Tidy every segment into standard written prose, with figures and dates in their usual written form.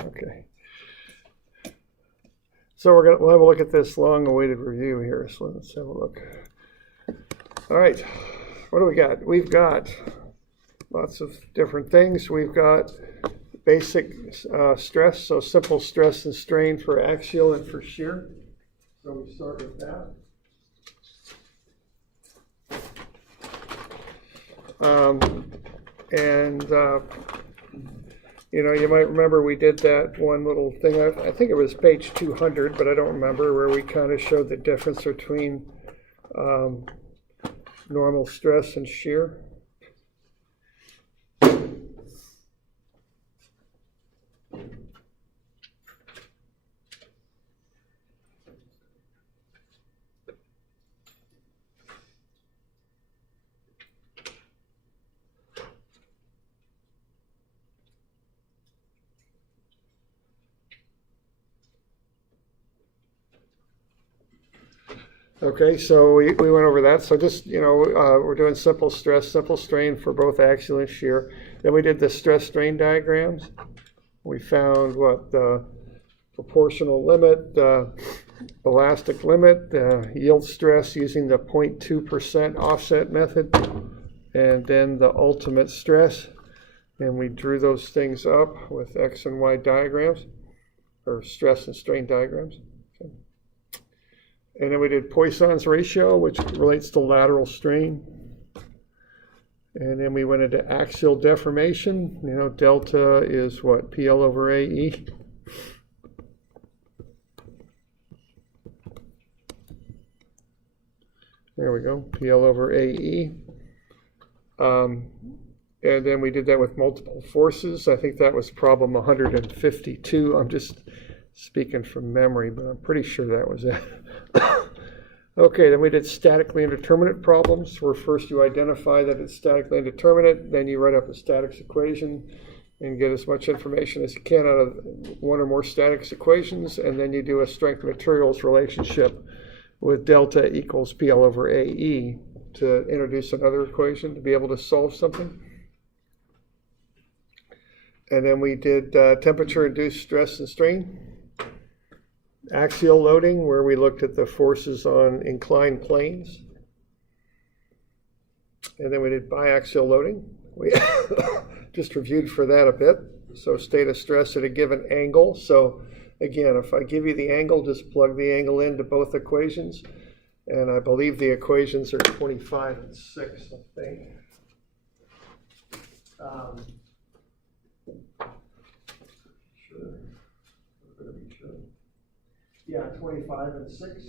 Okay. So we'll have a look at this long-awaited review here. So let's have a look. All right. What do we got? We've got lots of different things. We've got basic stress, so simple stress and strain for axial and for shear. So we start with that. You know, you might remember we did that one little thing. I think it was page 200, but I don't remember, where we kind of showed the difference between normal stress and shear. Okay, so we went over that. So just, you know, we're doing simple stress, simple strain for both axial and shear. Then we did the stress strain diagrams. We found what the proportional limit, elastic limit, yield stress using the 0.2% offset method, and then the ultimate stress. And we drew those things up with X and Y diagrams, or stress and strain diagrams. And then we did Poisson's ratio, which relates to lateral strain. And then we went into axial deformation. You know, delta is what? PL over AE. There we go, PL over AE. And then we did that with multiple forces. I think that was problem 152. I'm just speaking from memory, but I'm pretty sure that was it. Okay, then we did statically indeterminate problems, where first you identify that it's statically indeterminate, then you write up a statics equation and get as much information as you can out of one or more statics equations, and then you do a strength of materials relationship with delta equals PL over AE to introduce another equation to be able to solve something. And then we did temperature-induced stress and strain. Axial loading, where we looked at the forces on inclined planes. And then we did biaxial loading. We just reviewed for that a bit. So state of stress at a given angle. So again, if I give you the angle, just plug the angle into both equations. And I believe the equations are 25 and 6, I think. Yeah, 25 and 6.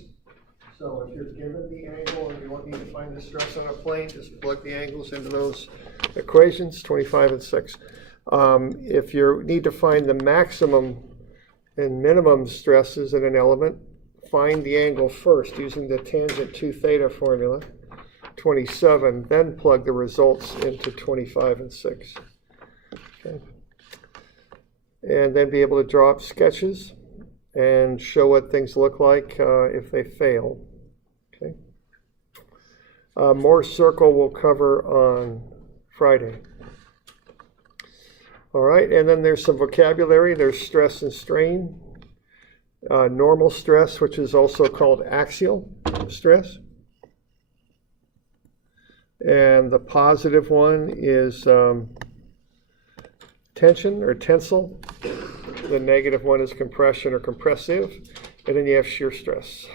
So if you're given the angle and you want me to find the stress on a plane, just plug the angles into those equations, 25 and 6. If you need to find the maximum and minimum stresses in an element, find the angle first using the tangent 2 theta formula, 27, then plug the results into 25 and 6. Okay. And then be able to draw up sketches and show what things look like if they fail. Okay. More circle we'll cover on Friday. All right, and then there's some vocabulary. There's stress and strain. Normal stress, which is also called axial stress. And the positive one is tension or tensile. The negative one is compression or compressive. And then you have shear stress.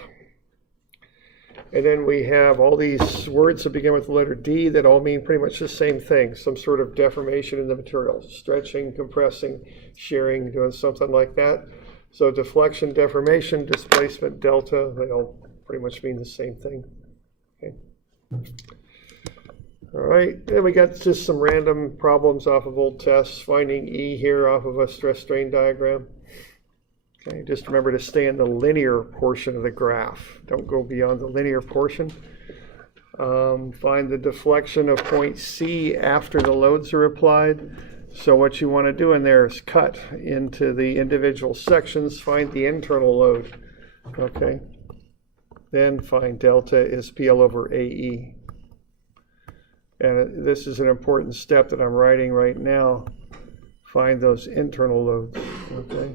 And then we have all these words that begin with the letter D that all mean pretty much the same thing. Some sort of deformation in the material. Stretching, compressing, shearing, doing something like that. So deflection, deformation, displacement, delta, they all pretty much mean the same thing. Okay. All right, then we got just some random problems off of old tests, finding E here off of a stress-strain diagram. Okay, just remember to stay in the linear portion of the graph. Don't go beyond the linear portion. Find the deflection of point C after the loads are applied. So what you want to do in there is cut into the individual sections, find the internal load. Okay, then find delta is PL over AE. And this is an important step that I'm writing right now. Find those internal loads. Okay.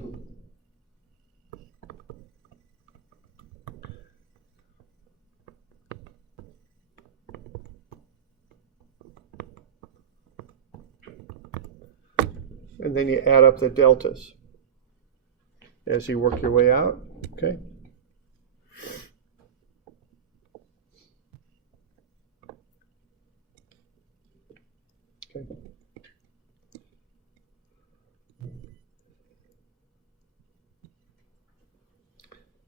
And then you add up the deltas as you work your way out, okay? Okay.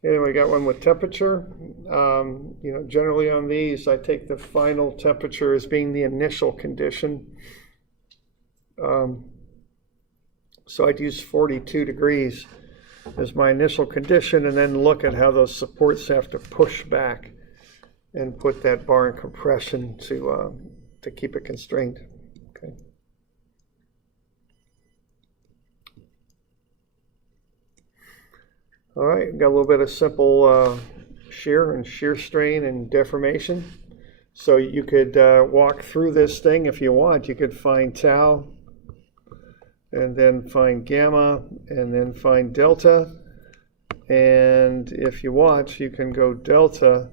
Anyway, we got one with temperature. You know, generally on these, I take the final temperature as being the initial condition. So I'd use 42 degrees as my initial condition, and then look at how those supports have to push back and put that bar in compression to keep it constrained. Okay. All right, got a little bit of simple shear and shear strain and deformation. So you could walk through this thing if you want. You could find tau, and then find gamma, and then find delta. And if you want, you can go delta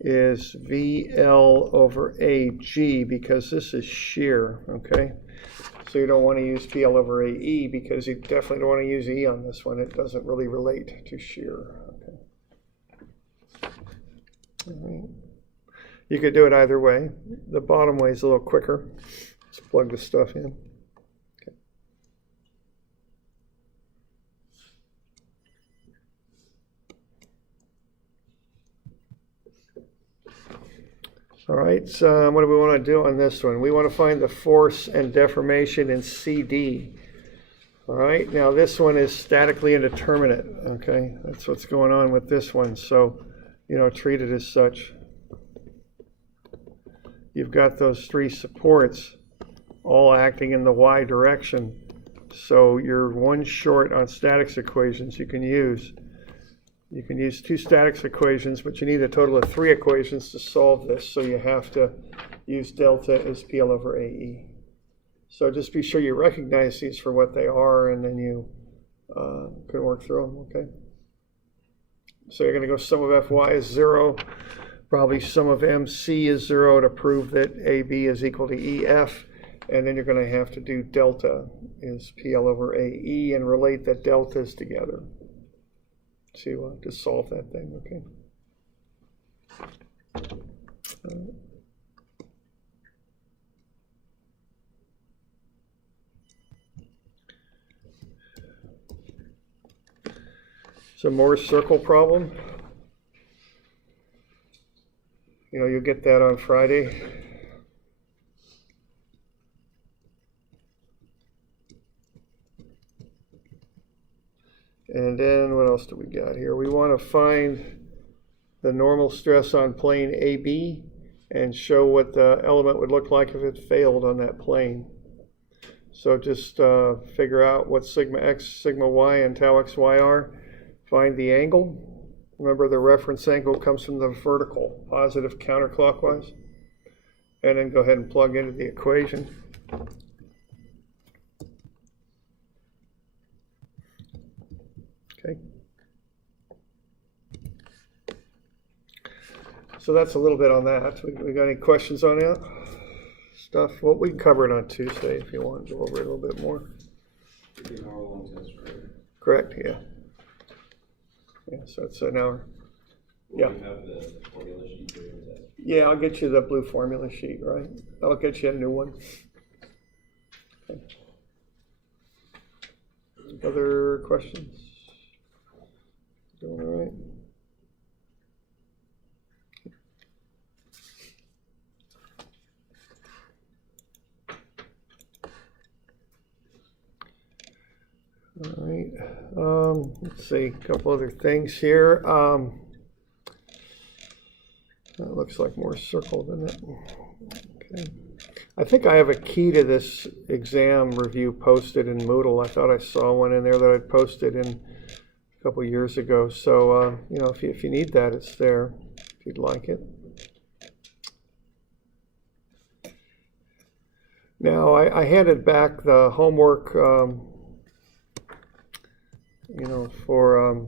is VL over AG, because this is shear, okay? So you don't want to use PL over AE, because you definitely don't want to use E on this one. It doesn't really relate to shear, okay? All right. You could do it either way. The bottom way is a little quicker. Let's plug the stuff in. All right, so what do we want to do on this one? We want to find the force and deformation in CD. All right, now this one is statically indeterminate, okay? That's what's going on with this one, so, you know, treat it as such. You've got those three supports all acting in the y direction, so you're one short on statics equations you can use. You can use two statics equations, but you need a total of 3 equations to solve this, so you have to use delta as PL over AE. So just be sure you recognize these for what they are, and then you can work through them, okay? So you're going to go sum of Fy is 0, probably sum of MC is 0 to prove that AB is equal to EF, and then you're going to have to do delta is PL over AE and relate the deltas together to solve that thing, okay? So Moore's circle problem. You know, you'll get that on Friday. And then what else do we got here? We want to find the normal stress on plane AB and show what the element would look like if it failed on that plane. So just figure out what sigma x, sigma y, and tau xy are. Find the angle. Remember, the reference angle comes from the vertical, positive counterclockwise. And then go ahead and plug into the equation. Okay. So that's a little bit on that. We got any questions on that stuff? Well, we can cover it on Tuesday if you want to go over it a little bit more. Correct, yeah. Yeah, so it's an hour. Yeah. You have the formula sheet for your test? Yeah, I'll get you the blue formula sheet, right? I'll get you a new one. Okay. Other questions? Doing all right? All right. Let's see, a couple other things here. That looks like more circle, doesn't it? Okay. I think I have a key to this exam review posted in Moodle. I thought I saw one in there that I posted in a couple years ago. So, you know, if you need that, it's there if you'd like it. Now, I handed back the homework you know, for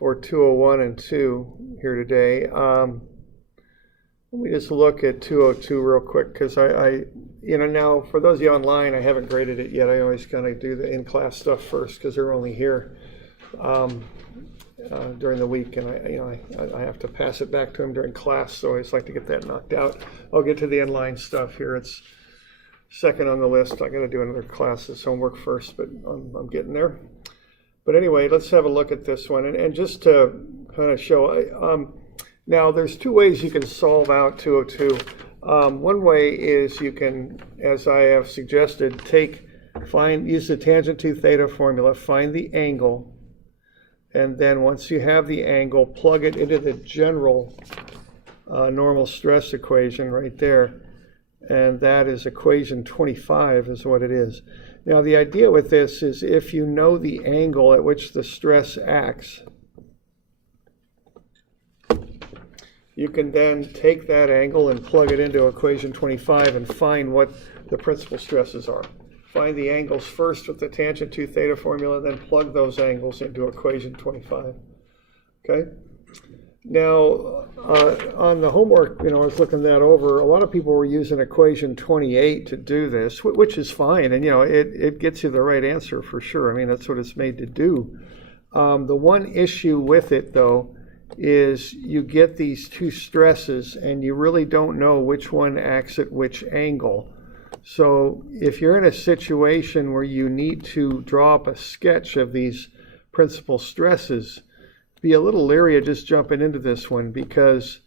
201 and 2 here today. Let me just look at 202 real quick, because you know, now for those of you online, I haven't graded it yet. I always kind of do the in-class stuff first, because they're only here during the week, and I have to pass it back to them during class, so I always like to get that knocked out. I'll get to the inline stuff here. It's second on the list. I got to do another class's homework first, but I'm getting there. But anyway, let's have a look at this one, and just to kind of show. Now, there's two ways you can solve out 202. One way is you can, as I have suggested, use the tangent 2 theta formula, find the angle, and then once you have the angle, plug it into the general normal stress equation right there, and that is equation 25 is what it is. Now, the idea with this is if you know the angle at which the stress acts, you can then take that angle and plug it into equation 25 and find what the principal stresses are. Find the angles first with the tangent 2 theta formula, then plug those angles into equation 25. Okay? Now, on the homework, you know, I was looking that over. A lot of people were using equation 28 to do this, which is fine, and you know, it gets you the right answer for sure. I mean, that's what it's made to do. The one issue with it, though, is you get these two stresses and you really don't know which one acts at which angle. So if you're in a situation where you need to draw up a sketch of these principal stresses, be a little leery of just jumping into this one, because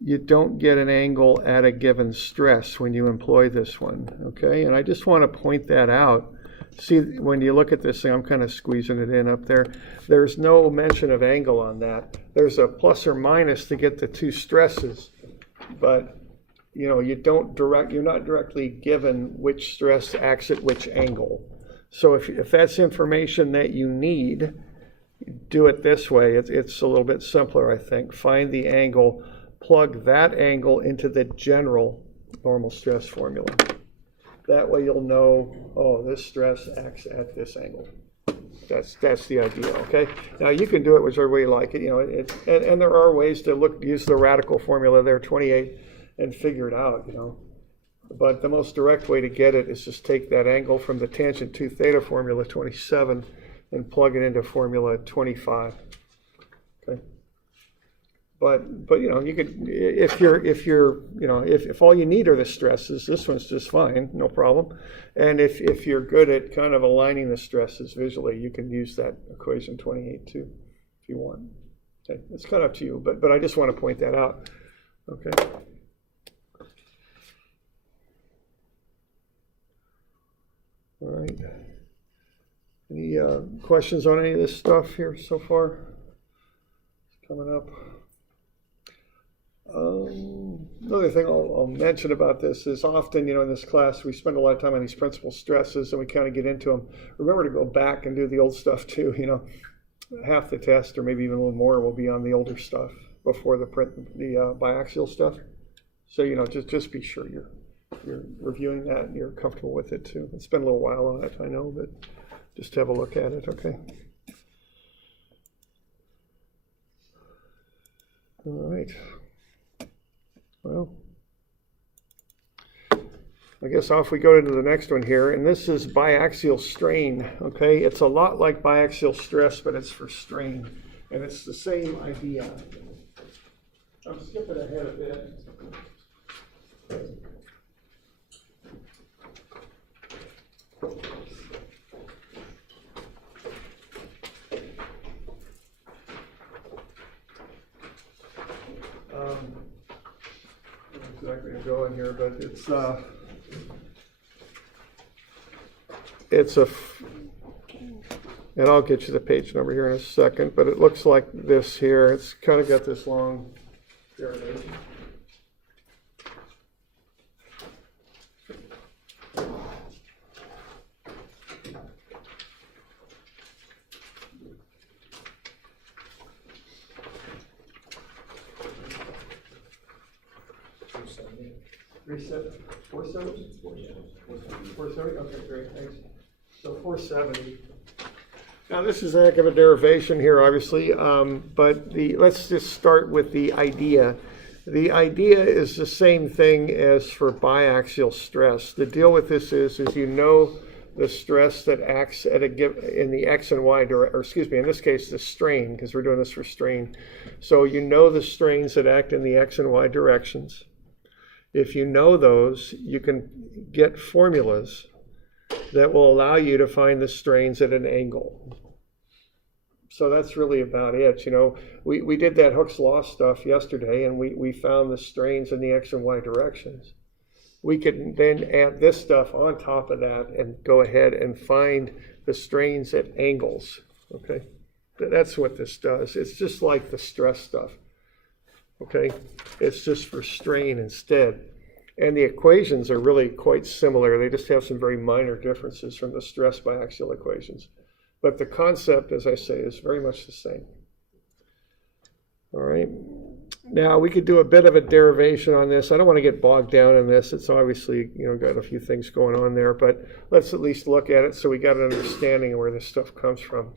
you don't get an angle at a given stress when you employ this one, okay? And I just want to point that out. See, when you look at this thing, I'm kind of squeezing it in up there. There's no mention of angle on that. There's a plus or minus to get the two stresses, but you know, you're not directly given which stress acts at which angle. So if that's information that you need, do it this way. It's a little bit simpler, I think. Find the angle, plug that angle into the general normal stress formula. That way you'll know, oh, this stress acts at this angle. That's the idea, okay? Now you can do it whichever way you like it, you know, and there are ways to use the radical formula there, 28, and figure it out, you know. But the most direct way to get it is just take that angle from the tangent 2 theta formula 27 and plug it into formula 25. Okay. But you know, you could, if all you need are the stresses, this one's just fine, no problem. And if you're good at kind of aligning the stresses visually, you can use that equation 28 too, if you want. Okay, it's kind of up to you, but I just want to point that out. Okay. All right. Any questions on any of this stuff here so far? It's coming up. Another thing I'll mention about this is often, you know, in this class, we spend a lot of time on these principal stresses and we kind of get into them. Remember to go back and do the old stuff too, you know. Half the test, or maybe even a little more, will be on the older stuff before the biaxial stuff. So, you know, just be sure you're reviewing that and you're comfortable with it too. It's been a little while on it, I know, but just have a look at it, okay? All right. Well, I guess off we go into the next one here, and this is biaxial strain, okay? It's a lot like biaxial stress, but it's for strain, and it's the same idea. I'm skipping ahead a bit. Exactly go in here, but and I'll get you the page number here in a second, but it looks like this here. It's kind of got this long, there it is. Reset 470? 470? Okay, great, thanks. So 470. Now this is a heck of a derivation here, obviously, but let's just start with the idea. The idea is the same thing as for biaxial stress. The deal with this is you know the stress that acts at in the x and y direction, or excuse me, in this case the strain, because we're doing this for strain. So you know the strains that act in the x and y directions. If you know those, you can get formulas that will allow you to find the strains at an angle. So that's really about it. You know, we did that Hooke's law stuff yesterday, and we found the strains in the x and y directions. We could then add this stuff on top of that and go ahead and find the strains at angles. Okay, that's what this does. It's just like the stress stuff. Okay, it's just for strain instead. And the equations are really quite similar. They just have some very minor differences from the stress biaxial equations. But the concept, as I say, is very much the same. All right. Now we could do a bit of a derivation on this. I don't want to get bogged down in this. It's obviously, you know, got a few things going on there, but let's at least look at it so we got an understanding of where this stuff comes from.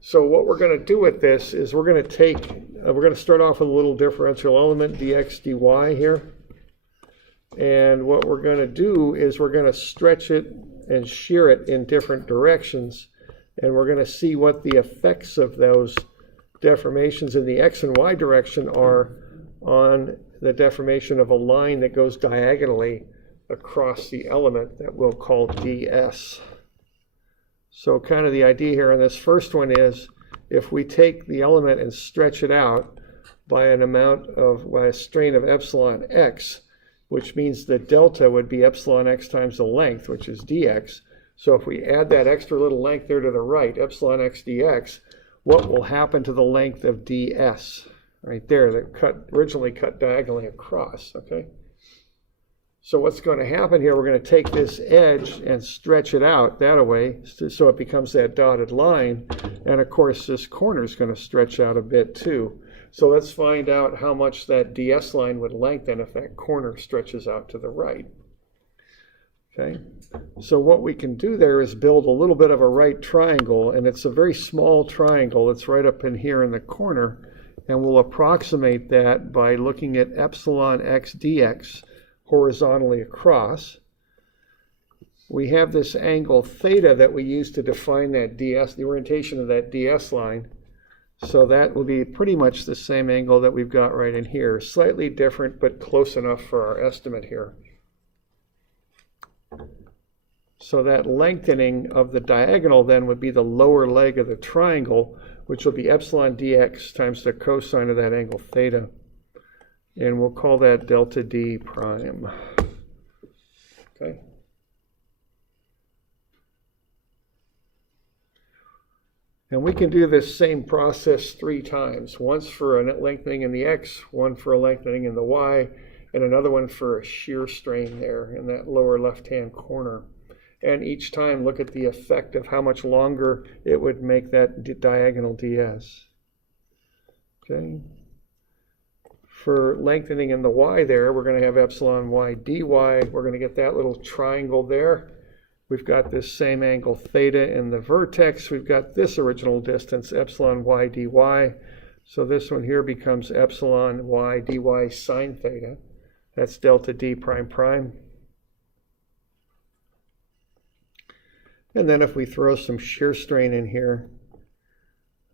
So what we're going to do with this is we're going to start off with a little differential element, dx dy here. And what we're going to do is we're going to stretch it and shear it in different directions. And we're going to see what the effects of those deformations in the x and y direction are on the deformation of a line that goes diagonally across the element that we'll call ds. So kind of the idea here on this first one is if we take the element and stretch it out by a strain of epsilon x, which means the delta would be epsilon x times the length, which is dx. So if we add that extra little length there to the right, epsilon x dx, what will happen to the length of ds? Right there, that originally cut diagonally across, okay? So what's going to happen here, we're going to take this edge and stretch it out that way so it becomes that dotted line. And of course, this corner is going to stretch out a bit too. So let's find out how much that ds line would lengthen if that corner stretches out to the right. Okay, so what we can do there is build a little bit of a right triangle, and it's a very small triangle. It's right up in here in the corner, and we'll approximate that by looking at epsilon x dx horizontally across. We have this angle theta that we use to define that ds, the orientation of that ds line. So that will be pretty much the same angle that we've got right in here. Slightly different, but close enough for our estimate here. So that lengthening of the diagonal then would be the lower leg of the triangle, which will be epsilon dx times the cosine of that angle theta. And we'll call that delta d prime. Okay. And we can do this same process 3 times. Once for a lengthening in the x, one for a lengthening in the y, and another one for a shear strain there in that lower left-hand corner. And each time look at the effect of how much longer it would make that diagonal ds. Okay. For lengthening in the y there, we're going to have epsilon y dy. We're going to get that little triangle there. We've got this same angle theta in the vertex. We've got this original distance, epsilon y dy. So this one here becomes epsilon y dy sine theta. That's delta d prime prime. And then if we throw some shear strain in here,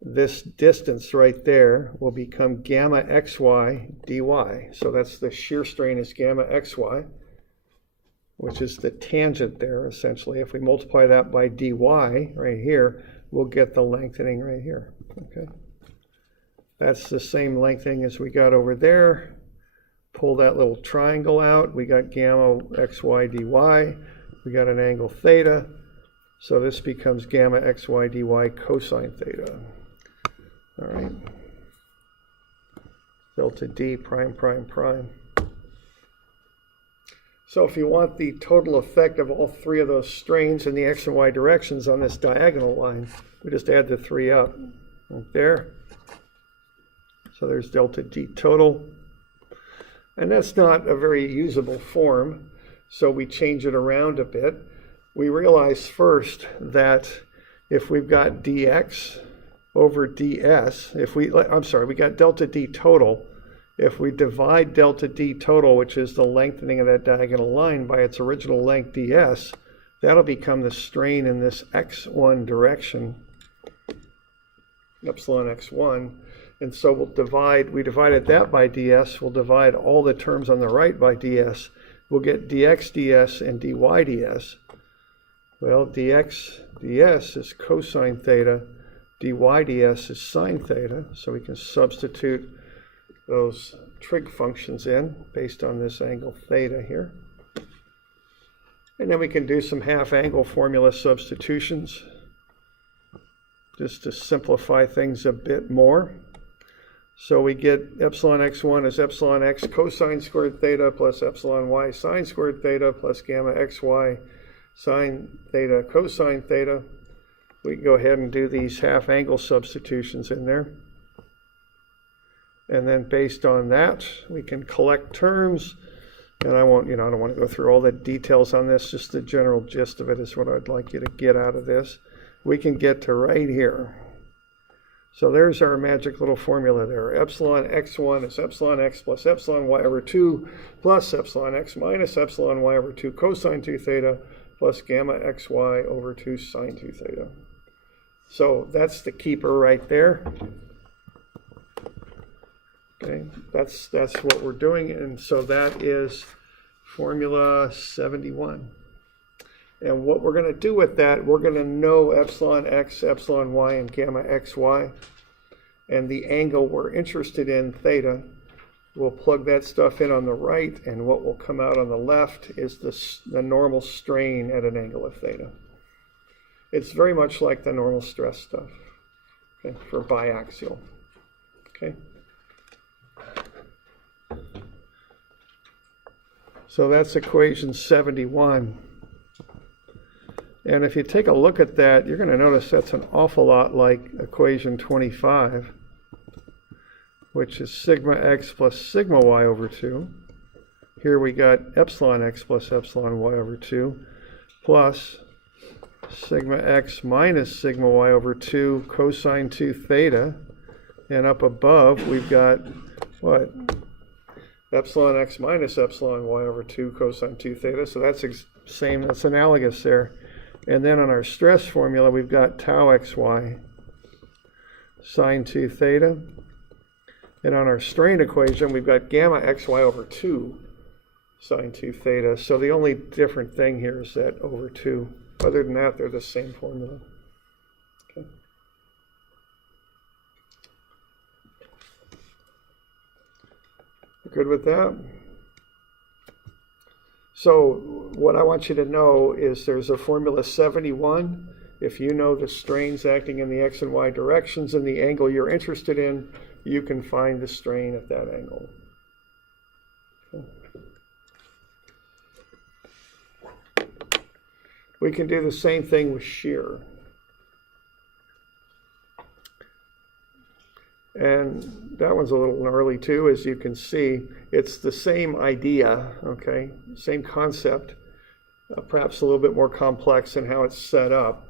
this distance right there will become gamma xy dy. So that's the shear strain is gamma xy, which is the tangent there essentially. If we multiply that by dy right here, we'll get the lengthening right here. Okay, that's the same lengthening as we got over there. Pull that little triangle out. We got gamma xy dy. We got an angle theta. So this becomes gamma xy dy cosine theta. All right. Delta d prime prime prime. So if you want the total effect of all 3 of those strains in the x and y directions on this diagonal line, we just add the 3 up right there. So there's delta d total. And that's not a very usable form, so we change it around a bit. we realize first that if we've got dx over ds, we got delta d total. If we divide delta d total, which is the lengthening of that diagonal line, by its original length ds, that'll become the strain in this x1 direction, epsilon x1. And so we divided that by ds, we'll divide all the terms on the right by ds. We'll get dx ds and dy ds. Well, dx ds is cosine theta, dy ds is sine theta, so we can substitute those trig functions in based on this angle theta here. And then we can do some half-angle formula substitutions just to simplify things a bit more. So we get epsilon x1 is epsilon x cosine squared theta plus epsilon y sine squared theta plus gamma xy sine theta cosine theta. We can go ahead and do these half-angle substitutions in there. And then based on that, we can collect terms. And I don't want to go through all the details on this, just the general gist of it is what I'd like you to get out of this. We can get to right here. So there's our magic little formula there. Epsilon x1 is epsilon x plus epsilon y over 2 plus epsilon x minus epsilon y over 2 cosine 2 theta plus gamma xy over 2 sine 2 theta. So that's the keeper right there. Okay, that's what we're doing, and so that is formula 71. And what we're going to do with that, we're going to know epsilon x, epsilon y, and gamma xy, and the angle we're interested in, theta. We'll plug that stuff in on the right, and what will come out on the left is the normal strain at an angle of theta. It's very much like the normal stress stuff, okay, for biaxial. Okay. So that's equation 71. And if you take a look at that, you're going to notice that's an awful lot like equation 25, which is sigma x plus sigma y over 2. Here we got epsilon x plus epsilon y over 2, plus sigma x minus sigma y over 2 cosine 2 theta. And up above, we've got what? Epsilon x minus epsilon y over 2 cosine 2 theta. So that's that's analogous there. And then on our stress formula, we've got tau xy sine 2 theta. And on our strain equation, we've got gamma xy over 2 sine 2 theta. So the only different thing here is that over 2. Other than that, they're the same formula. Okay. Good with that? So what I want you to know is there's a formula 71. If you know the strains acting in the x and y directions and the angle you're interested in, you can find the strain at that angle. Okay. We can do the same thing with shear. And that one's a little gnarly too, as you can see. It's the same idea, okay, same concept, perhaps a little bit more complex in how it's set up.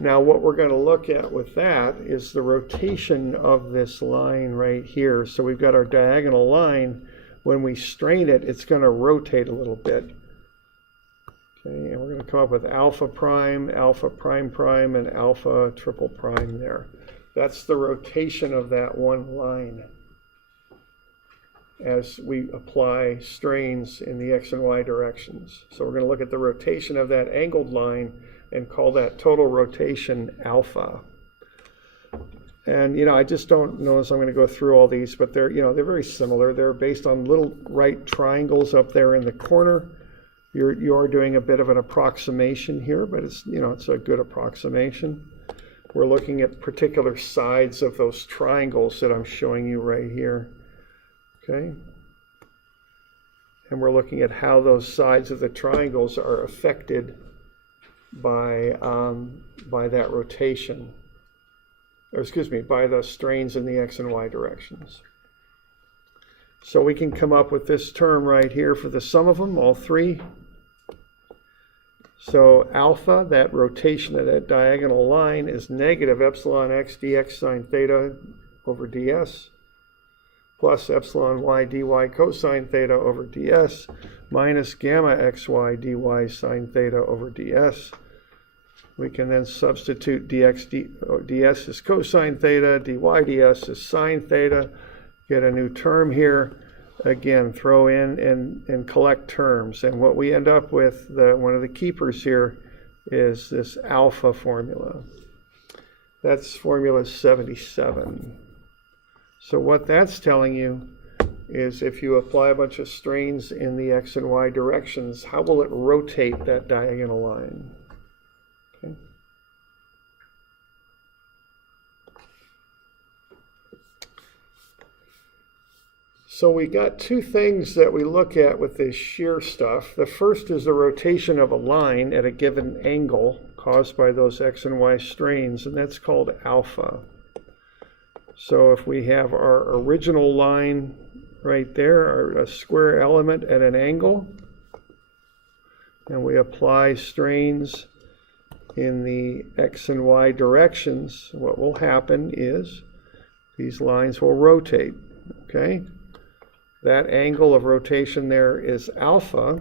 Now what we're going to look at with that is the rotation of this line right here. So we've got our diagonal line. When we strain it, it's going to rotate a little bit. Okay, and we're going to come up with alpha prime, and alpha triple prime there. That's the rotation of that one line as we apply strains in the x and y directions. So we're going to look at the rotation of that angled line and call that total rotation alpha. And I just don't know if I'm going to go through all these, but they're very similar. They're based on little right triangles up there in the corner. You are doing a bit of an approximation here, but it's a good approximation. We're looking at particular sides of those triangles that I'm showing you right here, okay? And we're looking at how those sides of the triangles are affected by that rotation, by the strains in the x and y directions. So we can come up with this term right here for the sum of them, all three. So alpha, that rotation of that diagonal line, is negative epsilon x dx sine theta over ds, plus epsilon y dy cosine theta over ds, minus gamma xy dy sine theta over ds. We can then substitute ds is cosine theta, dy ds is sine theta, get a new term here. Again, throw in and collect terms. And what we end up with, one of the keepers here, is this alpha formula. That's formula 77. So what that's telling you is if you apply a bunch of strains in the x and y directions, how will it rotate that diagonal line? Okay. So we got two things that we look at with this shear stuff. The first is the rotation of a line at a given angle caused by those x and y strains, and that's called alpha. So if we have our original line right there, a square element at an angle, and we apply strains in the x and y directions, what will happen is these lines will rotate, okay? That angle of rotation there is alpha.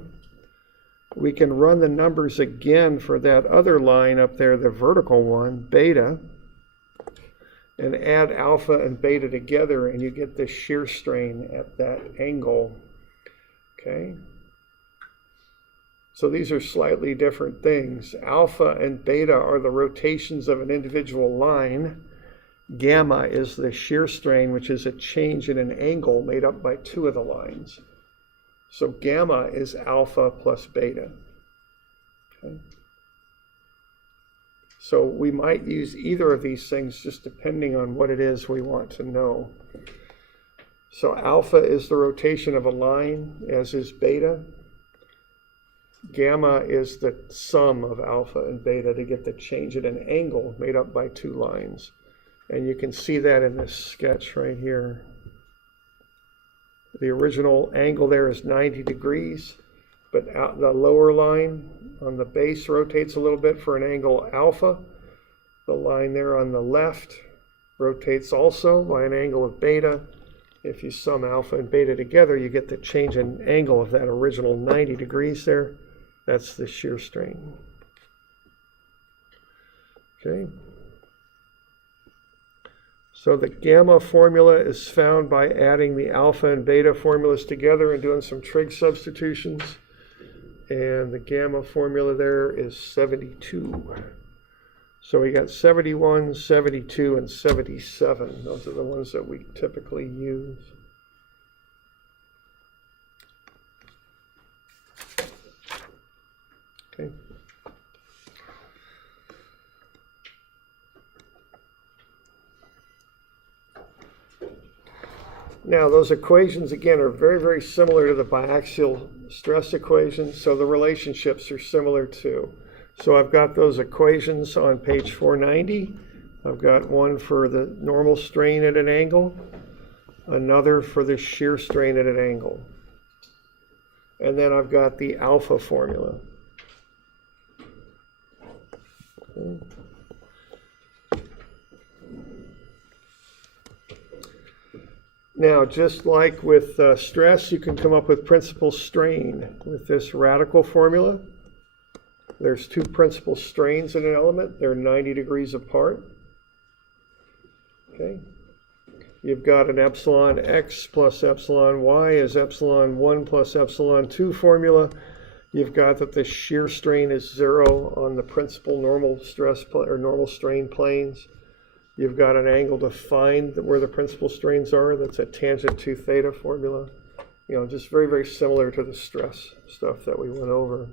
We can run the numbers again for that other line up there, the vertical one, beta, and add alpha and beta together, and you get the shear strain at that angle, okay? So these are slightly different things. Alpha and beta are the rotations of an individual line. Gamma is the shear strain, which is a change in an angle made up by two of the lines. So gamma is alpha plus beta. Okay. So we might use either of these things just depending on what it is we want to know. So alpha is the rotation of a line, as is beta. Gamma is the sum of alpha and beta to get the change in an angle made up by two lines. And you can see that in this sketch right here. The original angle there is 90 degrees, but the lower line on the base rotates a little bit for an angle alpha. The line there on the left rotates also by an angle of beta. If you sum alpha and beta together, you get the change in angle of that original 90 degrees there. That's the shear strain. Okay. So the gamma formula is found by adding the alpha and beta formulas together and doing some trig substitutions. And the gamma formula there is 72. So we got 71, 72, and 77. Those are the ones that we typically use. Okay. Now, those equations, again, are very, very similar to the biaxial stress equations, so the relationships are similar too. So I've got those equations on page 490. I've got one for the normal strain at an angle, another for the shear strain at an angle. And then I've got the alpha formula. Okay. Now, just like with stress, you can come up with principal strain with this radical formula. There's two principal strains in an element. They're 90 degrees apart. Okay. You've got an epsilon x plus epsilon y is epsilon 1 plus epsilon 2 formula. You've got that the shear strain is 0 on the principal normal stress or normal strain planes. You've got an angle to find where the principal strains are. That's a tangent to theta formula. You know, just very, very similar to the stress stuff that we went over.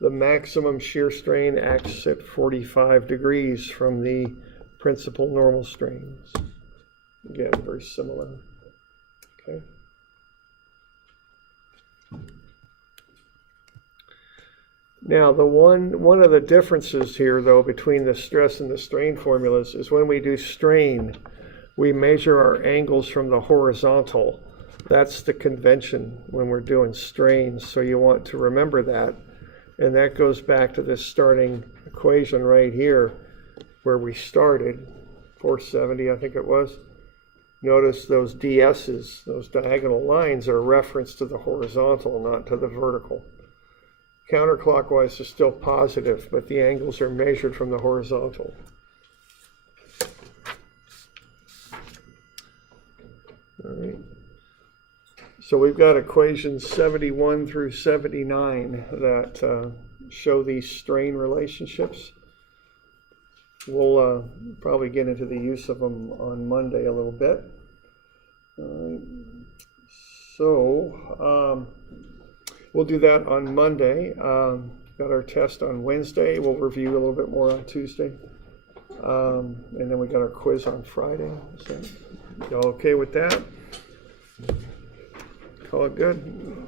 The maximum shear strain acts at 45 degrees from the principal normal strains. Again, very similar. Okay. Now, one of the differences here, though, between the stress and the strain formulas is when we do strain, we measure our angles from the horizontal. That's the convention when we're doing strains, so you want to remember that. And that goes back to this starting equation right here where we started, 470 I think it was. Notice those DS's, those diagonal lines, are a reference to the horizontal, not to the vertical. Counterclockwise is still positive, but the angles are measured from the horizontal. All right. So we've got equations 71 through 79 that show these strain relationships. We'll probably get into the use of them on Monday a little bit. All right. So we'll do that on Monday. Got our test on Wednesday. We'll review a little bit more on Tuesday. And then we got our quiz on Friday. So y'all okay with that? Call it good?